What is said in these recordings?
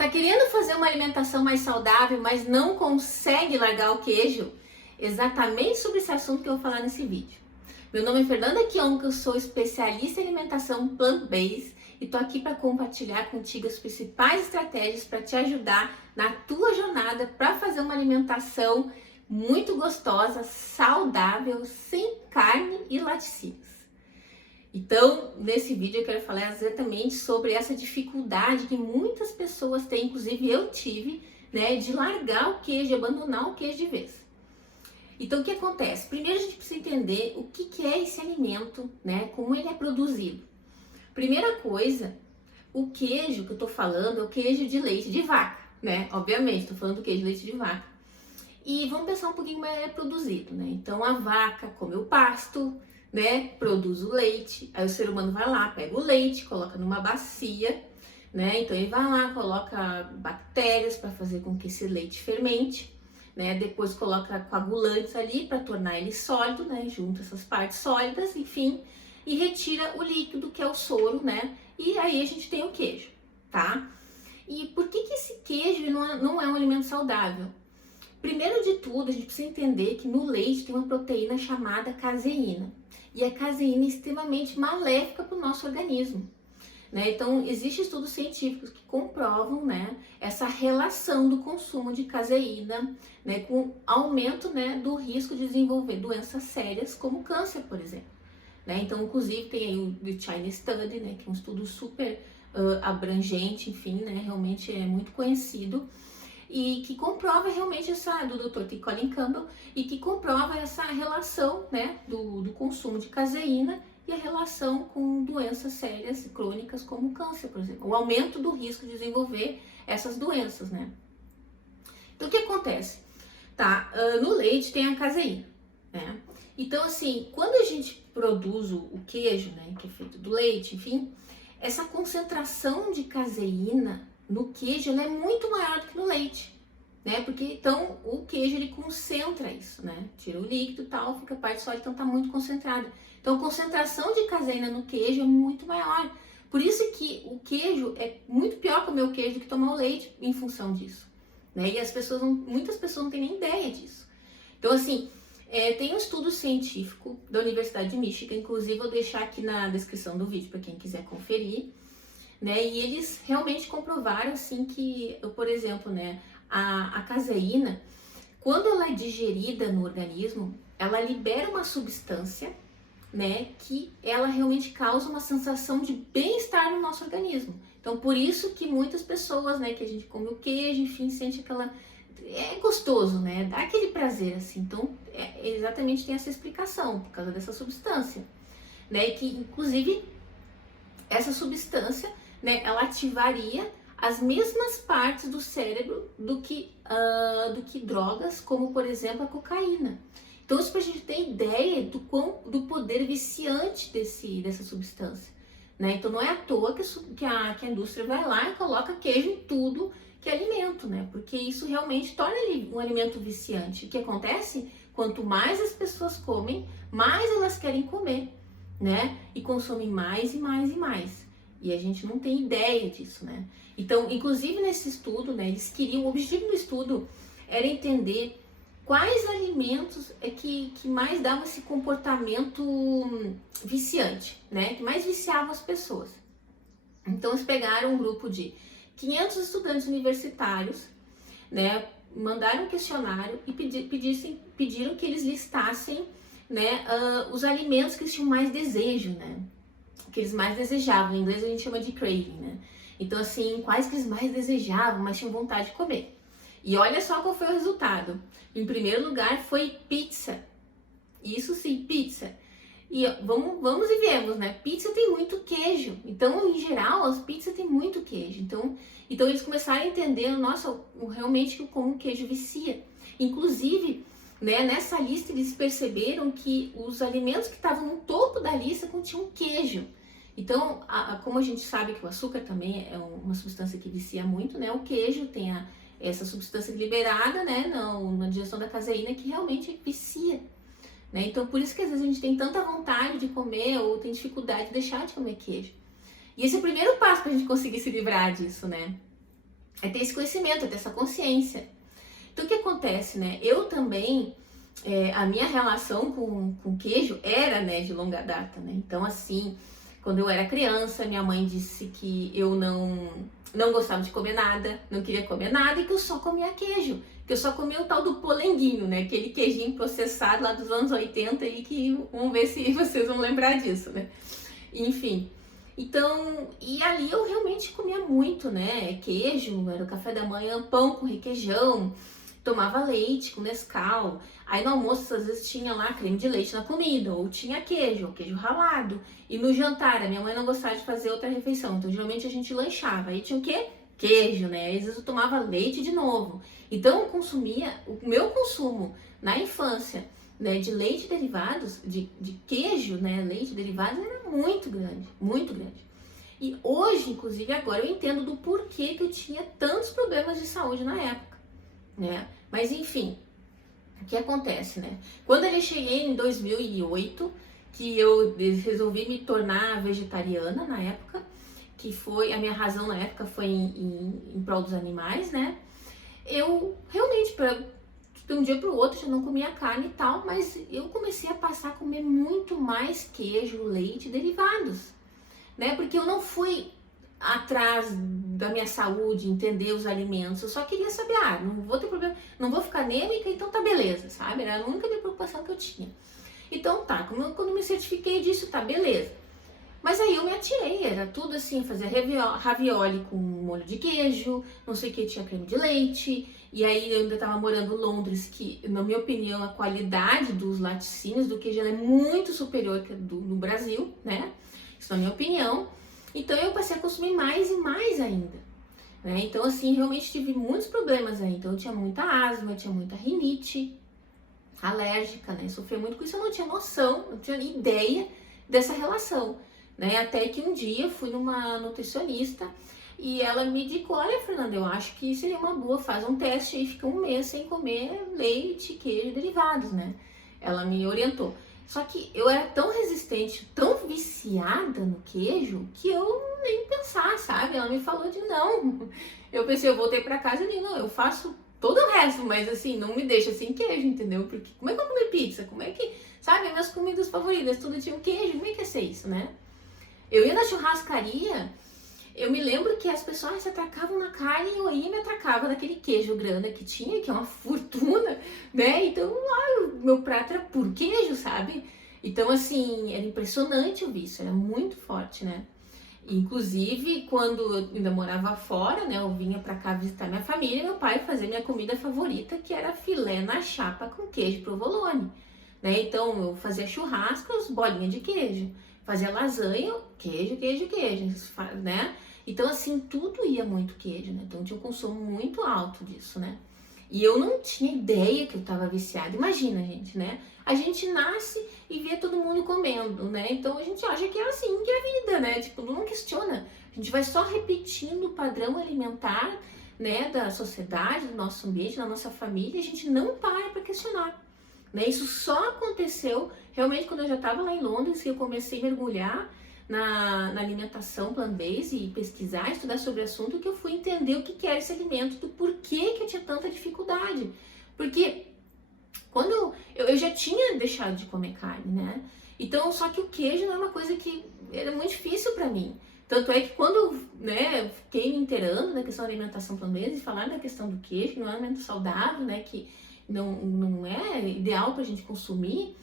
Tá querendo fazer uma alimentação mais saudável, mas não consegue largar o queijo? Exatamente sobre esse assunto que eu vou falar nesse vídeo. Meu nome é Fernanda Kionka, eu sou especialista em alimentação plant-based e tô aqui para compartilhar contigo as principais estratégias para te ajudar na tua jornada para fazer uma alimentação muito gostosa, saudável, sem carne e laticínios. Então, nesse vídeo eu quero falar exatamente sobre essa dificuldade que muitas pessoas têm, inclusive eu tive, né, de largar o queijo, abandonar o queijo de vez. Então, o que acontece? Primeiro a gente precisa entender o que é esse alimento, né, como ele é produzido. Primeira coisa, o queijo que eu tô falando é o queijo de leite de vaca, né? Obviamente, tô falando do queijo de leite de vaca. E vamos pensar um pouquinho como ele é produzido, né? Então, a vaca come o pasto, né, produz o leite, aí o ser humano vai lá, pega o leite, coloca numa bacia, né, então ele vai lá, coloca bactérias para fazer com que esse leite fermente, né, depois coloca coagulantes ali para tornar ele sólido, né, junta essas partes sólidas, enfim, e retira o líquido que é o soro, né, e aí a gente tem o queijo, tá? E por que esse queijo não é um alimento saudável? Primeiro de tudo, a gente precisa entender que no leite tem uma proteína chamada caseína. E a caseína é extremamente maléfica para o nosso organismo, né? Então, existem estudos científicos que comprovam, né, essa relação do consumo de caseína, né, com aumento, né, do risco de desenvolver doenças sérias como câncer, por exemplo. Né? Então, inclusive, tem aí o The China Study, né, que é um estudo super abrangente, enfim, né, realmente é muito conhecido. E que comprova realmente essa, do Dr. T. Colin Campbell, e que comprova essa relação, né, do consumo de caseína e a relação com doenças sérias e crônicas como câncer, por exemplo, o aumento do risco de desenvolver essas doenças, né. Então, o que acontece? Tá, no leite tem a caseína, né, então assim, quando a gente produz o queijo, né, que é feito do leite, enfim, essa concentração de caseína no queijo, ela é muito maior do que no leite, né? Porque então o queijo ele concentra isso, né? Tira o líquido e tal, fica a parte sólida, então tá muito concentrada. Então a concentração de caseína no queijo é muito maior. Por isso que o queijo é muito pior comer o queijo do que tomar o leite em função disso, né? E as pessoas muitas pessoas não têm nem ideia disso. Então assim, tem um estudo científico da Universidade de Michigan, inclusive vou deixar aqui na descrição do vídeo para quem quiser conferir. Né, e eles realmente comprovaram assim que, por exemplo, né, a caseína, quando ela é digerida no organismo, ela libera uma substância, né, que ela realmente causa uma sensação de bem-estar no nosso organismo. Então, por isso que muitas pessoas, né, que a gente come o queijo, enfim, sente aquela... É gostoso, né, dá aquele prazer, assim. Então, exatamente tem essa explicação, por causa dessa substância, né, e que, inclusive, essa substância, né, ela ativaria as mesmas partes do cérebro do que drogas, como por exemplo a cocaína. Então isso para a gente ter ideia do poder viciante dessa substância, né? Então não é à toa que a indústria vai lá e coloca queijo em tudo que é alimento, né? Porque isso realmente torna ele um alimento viciante. O que acontece? Quanto mais as pessoas comem, mais elas querem comer, né? E consomem mais e mais e mais. E a gente não tem ideia disso, né? Então, inclusive nesse estudo, né, eles queriam, o objetivo do estudo era entender quais alimentos que mais davam esse comportamento viciante, né? Que mais viciavam as pessoas. Então, eles pegaram um grupo de 500 estudantes universitários, né? Mandaram um questionário e pediram que eles listassem, né, os alimentos que eles tinham mais desejo, né? Que eles mais desejavam, em inglês a gente chama de craving, né? Então assim, quais que eles mais desejavam, mas tinham vontade de comer. E olha só qual foi o resultado. Em primeiro lugar foi pizza. Isso sim, pizza. E vamos e viemos, né? Pizza tem muito queijo. Então, em geral, as pizzas têm muito queijo. Então eles começaram a entender, nossa, realmente como o queijo vicia. Inclusive, né, nessa lista eles perceberam que os alimentos que estavam no topo da lista continham queijo. Então, como a gente sabe que o açúcar também é uma substância que vicia muito, né? O queijo tem essa substância liberada, né, na digestão da caseína que realmente vicia, né? Então, por isso que às vezes a gente tem tanta vontade de comer ou tem dificuldade de deixar de comer queijo. E esse é o primeiro passo para a gente conseguir se livrar disso, né? é ter esse conhecimento, é ter essa consciência. Então o que acontece, né? Eu também, a minha relação com queijo era, né, de longa data, né? Então assim, quando eu era criança, minha mãe disse que eu não gostava de comer nada, não queria comer nada e que eu só comia queijo. Que eu só comia o tal do polenguinho, né? Aquele queijinho processado lá dos anos 80 e que vamos ver se vocês vão lembrar disso, né? Enfim. Então, e ali eu realmente comia muito, né? Queijo, era o café da manhã, pão com requeijão, tomava leite com Nescau. Aí no almoço às vezes tinha lá creme de leite na comida, ou tinha queijo, ou queijo ralado. E no jantar, a minha mãe não gostava de fazer outra refeição, então geralmente a gente lanchava. Aí tinha o quê? Queijo, né? Às vezes eu tomava leite de novo. Então eu consumia, o meu consumo na infância, né, de leite derivados, de queijo, né, leite derivado, era muito grande, muito grande. E hoje, inclusive, agora eu entendo do porquê que eu tinha tantos problemas de saúde na época, né? Mas enfim, o que acontece, né? Quando eu cheguei em 2008, que eu resolvi me tornar vegetariana na época, que foi, a minha razão na época foi em prol dos animais, né? Eu realmente, de um dia para o outro, já não comia carne e tal, mas eu comecei a passar a comer muito mais queijo, leite e derivados, né? Porque eu não fui atrás da minha saúde, entender os alimentos, eu só queria saber, não vou ter problema, não vou ficar anêmica, então tá beleza, sabe? Era a única minha preocupação que eu tinha. Então tá, quando eu me certifiquei disso, tá beleza. Mas aí eu me atirei, era tudo assim, fazer ravioli com molho de queijo, não sei o que, tinha creme de leite. E aí eu ainda tava morando em Londres, que na minha opinião a qualidade dos laticínios do queijo é muito superior que a no Brasil, né? Isso na minha opinião. Então eu passei a consumir mais e mais ainda, né? Então assim, realmente tive muitos problemas aí. Então eu tinha muita asma, eu tinha muita rinite alérgica, né? Sofri muito com isso, eu não tinha noção, não tinha ideia dessa relação. Né? Até que um dia eu fui numa nutricionista e ela me indicou, olha Fernanda, eu acho que seria uma boa, faz um teste e fica um mês sem comer leite, queijo e derivados, né? Ela me orientou. Só que eu era tão resistente, tão viciada no queijo, que eu nem pensar, sabe? Ela me falou de não. Eu pensei, eu voltei pra casa e disse, não, eu faço todo o resto, mas assim, não me deixa sem queijo, entendeu? Porque como é que eu comer pizza? Como é que, sabe, minhas comidas favoritas, tudo tinha queijo, como é que ia ser isso, né? Eu ia na churrascaria, eu me lembro que as pessoas se atracavam na carne e eu ia me atracava daquele queijo grana que tinha, que é uma fortuna, né? Então, o meu prato era puro queijo, sabe? Então, assim, era impressionante o vício, era muito forte, né? Inclusive, quando eu ainda morava fora, né? Eu vinha pra cá visitar minha família, meu pai fazia minha comida favorita, que era filé na chapa com queijo provolone, né? Então, eu fazia churrascos, bolinha de queijo. Fazia lasanha, queijo, né? Então, assim, tudo ia muito queijo, né? Então, tinha um consumo muito alto disso, né? E eu não tinha ideia que eu tava viciada. Imagina, gente, né? A gente nasce e vê todo mundo comendo, né? Então, a gente acha que é assim que é a vida, né? Tipo, não questiona. A gente vai só repetindo o padrão alimentar, né? Da sociedade, do nosso ambiente, da nossa família. A gente não para questionar. Né? Isso só aconteceu realmente quando eu já estava lá em Londres, que eu comecei a mergulhar na alimentação plant-based e pesquisar, estudar sobre o assunto, que eu fui entender o que era esse alimento, do porquê que eu tinha tanta dificuldade. Porque quando eu já tinha deixado de comer carne, né? Então, só que o queijo não é uma coisa que era muito difícil para mim. Tanto é que quando, né, eu fiquei me inteirando da questão da alimentação plant-based e falar da questão do queijo, que não é um alimento saudável, né, que não é ideal pra gente consumir,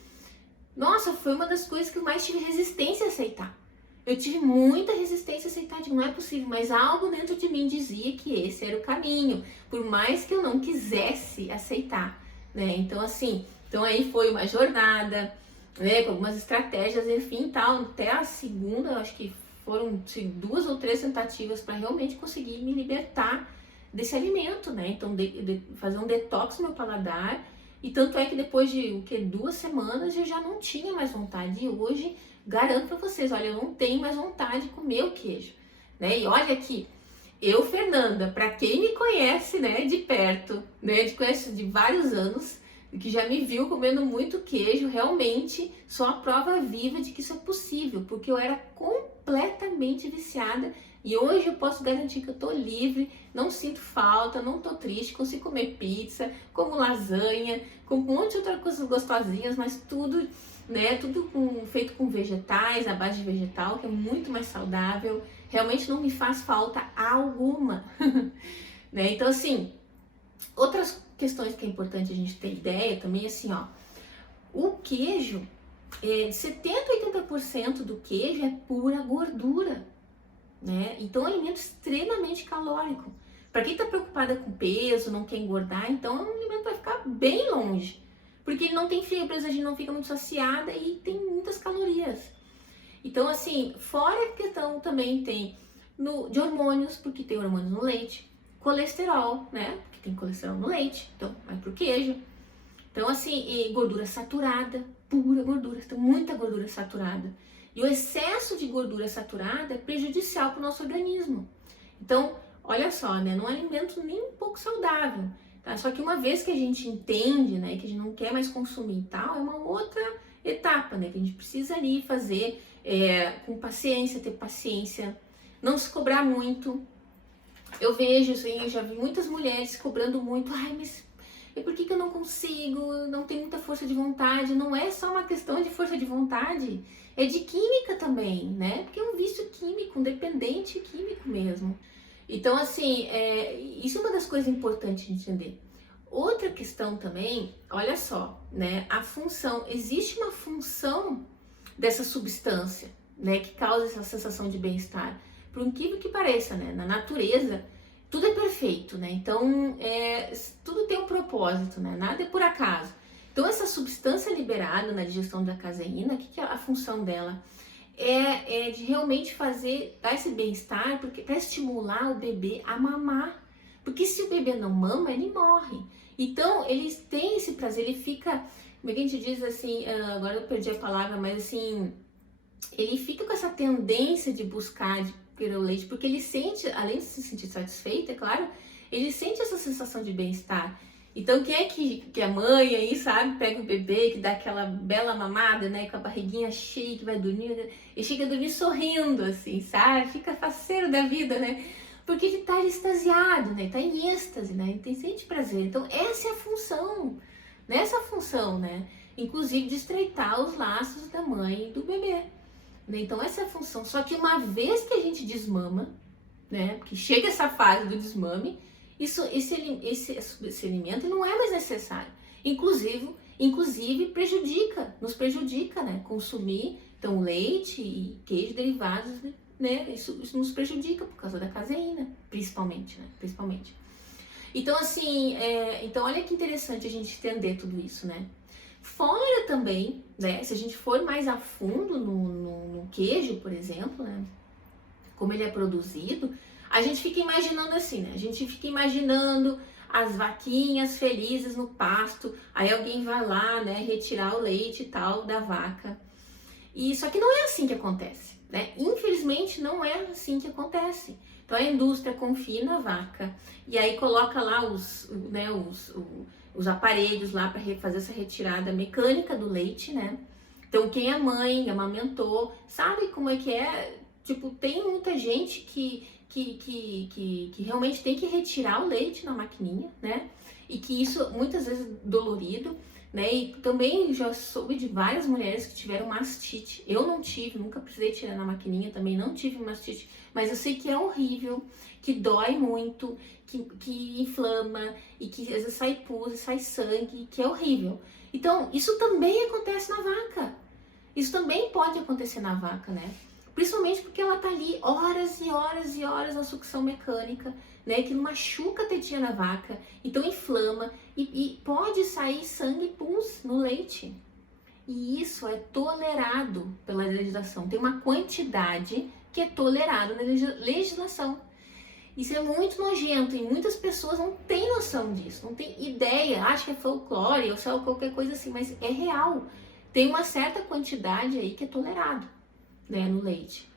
nossa, foi uma das coisas que eu mais tive resistência a aceitar. Eu tive muita resistência a aceitar, de não é possível, mas algo dentro de mim dizia que esse era o caminho, por mais que eu não quisesse aceitar, né? Então, assim, aí foi uma jornada, né, com algumas estratégias, enfim, tal, até a segunda, eu acho que foram 2 ou 3 tentativas para realmente conseguir me libertar desse alimento, né? Então, fazer um detox no meu paladar. E tanto é que depois de 2 semanas eu já não tinha mais vontade. E hoje, garanto pra vocês, olha, eu não tenho mais vontade de comer o queijo, né? E olha aqui, eu, Fernanda, pra quem me conhece, né, de perto, né, conhece de vários anos, que já me viu comendo muito queijo, realmente sou a prova viva de que isso é possível, porque eu era completamente viciada E hoje eu posso garantir que eu tô livre, não sinto falta, não tô triste, consigo comer pizza, como lasanha, como um monte de outras coisas gostosinhas, mas tudo, né, feito com vegetais, à base de vegetal, que é muito mais saudável, realmente não me faz falta alguma, né? Então, assim, outras questões que é importante a gente ter ideia também, assim, ó, o queijo, 70 a 80% do queijo é pura gordura, né? Então é um alimento extremamente calórico. Para quem está preocupada com peso, não quer engordar, então o alimento vai ficar bem longe, porque ele não tem fibras, a gente não fica muito saciada e tem muitas calorias. Então, assim, fora a questão também tem de hormônios, porque tem hormônios no leite, colesterol, né? Porque tem colesterol no leite, então vai pro queijo. Então, assim, e gordura saturada, pura gordura, tem muita gordura saturada. E o excesso de gordura saturada é prejudicial para o nosso organismo. Então, olha só, né? Não é um alimento nem um pouco saudável, tá? Só que uma vez que a gente entende, né, que a gente não quer mais consumir e tal, é uma outra etapa, né? Que a gente precisa ali fazer com paciência, ter paciência, não se cobrar muito. Eu vejo, assim, eu já vi muitas mulheres cobrando muito, ai, mas e por que eu não consigo? Não tenho muita força de vontade. Não é só uma questão de força de vontade, é de química também, né? Porque é um vício químico, um dependente químico mesmo. Então, assim, isso é uma das coisas importantes de entender. Outra questão também, olha só, né? A função, existe uma função dessa substância, né? Que causa essa sensação de bem-estar. Por incrível que pareça, né? Na natureza, tudo é perfeito, né? Então, tudo tem um propósito, né? Nada é por acaso. Então, essa substância liberada na digestão da caseína, o que é a função dela? É de realmente dar esse bem-estar, porque para estimular o bebê a mamar. Porque se o bebê não mama, ele morre. Então, eles têm esse prazer, ele fica, como é que a gente diz assim, agora eu perdi a palavra, mas assim, ele fica com essa tendência de buscar, o leite, porque ele sente, além de se sentir satisfeito, é claro, ele sente essa sensação de bem-estar. Então, quem é que a mãe aí, sabe, pega o bebê, que dá aquela bela mamada, né, com a barriguinha cheia, que vai dormir, e chega a dormir sorrindo, assim, sabe, fica faceiro da vida, né, porque ele tá extasiado, né, tá em êxtase, né, ele sente prazer. Então, essa é a função, nessa função, né, inclusive de estreitar os laços da mãe e do bebê. Então essa é a função, só que uma vez que a gente desmama, né, porque chega essa fase do desmame, esse alimento não é mais necessário, inclusive nos prejudica, né, consumir então leite e queijo derivados, né, isso nos prejudica por causa da caseína, principalmente, né, principalmente. Então assim, então olha que interessante a gente entender tudo isso, né. Fora também, né, se a gente for mais a fundo no queijo, por exemplo, né, como ele é produzido, a gente fica imaginando assim, né, a gente fica imaginando as vaquinhas felizes no pasto, aí alguém vai lá, né, retirar o leite e tal da vaca. E só que não é assim que acontece, né, infelizmente não é assim que acontece. Então a indústria confina a vaca e aí coloca lá os aparelhos lá para fazer essa retirada mecânica do leite, né? Então quem é mãe, amamentou, sabe como é que é? Tipo, tem muita gente que realmente tem que retirar o leite na maquininha, né? E que isso muitas vezes dolorido, né? E também já soube de várias mulheres que tiveram mastite. Eu não tive, nunca precisei tirar na maquininha, também não tive mastite, mas eu sei que é horrível, que dói muito, que inflama e que às vezes sai pus, sai sangue, que é horrível. Então, isso também acontece na vaca. Isso também pode acontecer na vaca, né? Principalmente porque ela tá ali horas e horas e horas na sucção mecânica, né? Que machuca a tetinha da vaca, então inflama e pode sair sangue e pus no leite. E isso é tolerado pela legislação. Tem uma quantidade que é tolerado na legislação. Isso é muito nojento e muitas pessoas não têm noção disso, não têm ideia, acham que é folclore ou só qualquer coisa assim, mas é real. Tem uma certa quantidade aí que é tolerado, né, no leite.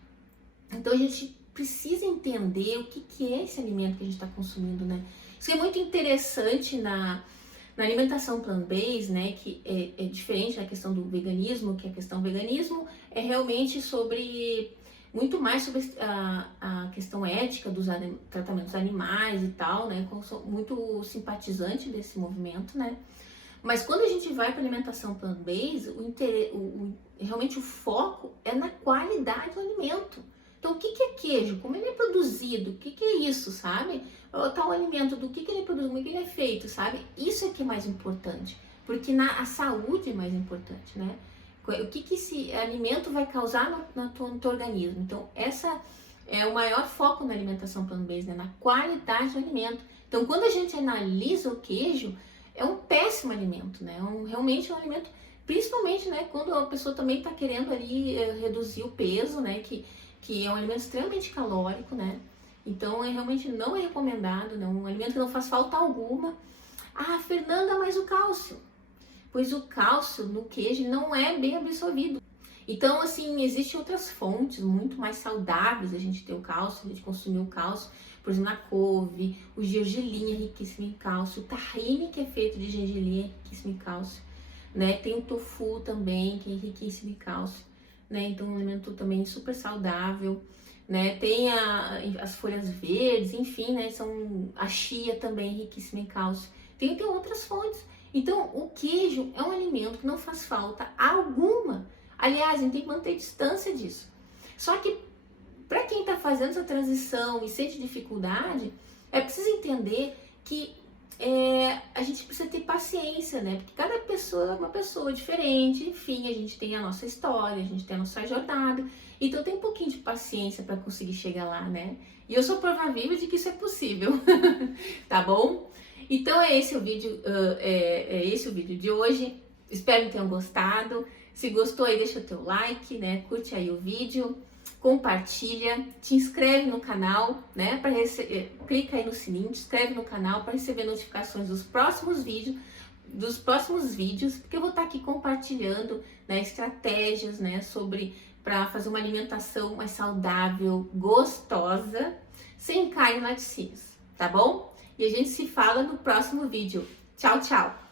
Então a gente precisa entender o que é esse alimento que a gente está consumindo, né? Isso é muito interessante na alimentação plant-based, né, que é diferente da questão do veganismo, que a questão do veganismo é realmente sobre muito mais sobre a questão ética dos tratamentos animais e tal, né? Eu sou muito simpatizante desse movimento, né? Mas quando a gente vai para alimentação plant-based, realmente o foco é na qualidade do alimento. Então, o que é queijo? Como ele é produzido? O que é isso, sabe? O tal alimento, do que ele é produzido, como ele é feito, sabe? Isso é que é mais importante, porque a saúde é mais importante, né? O que esse alimento vai causar no teu organismo. Então, essa é o maior foco na alimentação plant-based, né? Na qualidade do alimento. Então, quando a gente analisa o queijo, é um péssimo alimento, né? Realmente é um alimento, principalmente, né? Quando a pessoa também está querendo ali reduzir o peso, né? Que é um alimento extremamente calórico, né? Então, realmente não é recomendado, né? Um alimento que não faz falta alguma. Ah, Fernanda, mas o cálcio? Pois o cálcio no queijo não é bem absorvido. Então, assim, existem outras fontes muito mais saudáveis a gente ter o cálcio, a gente consumir o cálcio. Por exemplo, na couve, o gergelim é riquíssimo em cálcio, o tahine, que é feito de gergelim, é riquíssimo em cálcio, né? Tem o tofu também, que é riquíssimo em cálcio, né? Então, um alimento também super saudável, né? Tem as folhas verdes, enfim, né? A chia também é riquíssima em cálcio. Tem outras fontes. Então, o queijo é um alimento que não faz falta alguma. Aliás, a gente tem que manter distância disso. Só que, para quem está fazendo essa transição e sente dificuldade, é preciso entender que a gente precisa ter paciência, né? Porque cada pessoa é uma pessoa diferente, enfim, a gente tem a nossa história, a gente tem a nossa jornada. Então, tem um pouquinho de paciência para conseguir chegar lá, né? E eu sou prova viva de que isso é possível, tá bom? Então é esse o vídeo, esse o vídeo de hoje. Espero que tenham gostado. Se gostou aí, deixa o teu like, né? Curte aí o vídeo, compartilha, te inscreve no canal, né? Para clica aí no sininho, te inscreve no canal para receber notificações dos próximos vídeos, porque eu vou estar aqui compartilhando, né, estratégias, né, para fazer uma alimentação mais saudável, gostosa, sem carne e laticínios, tá bom? E a gente se fala no próximo vídeo. Tchau, tchau!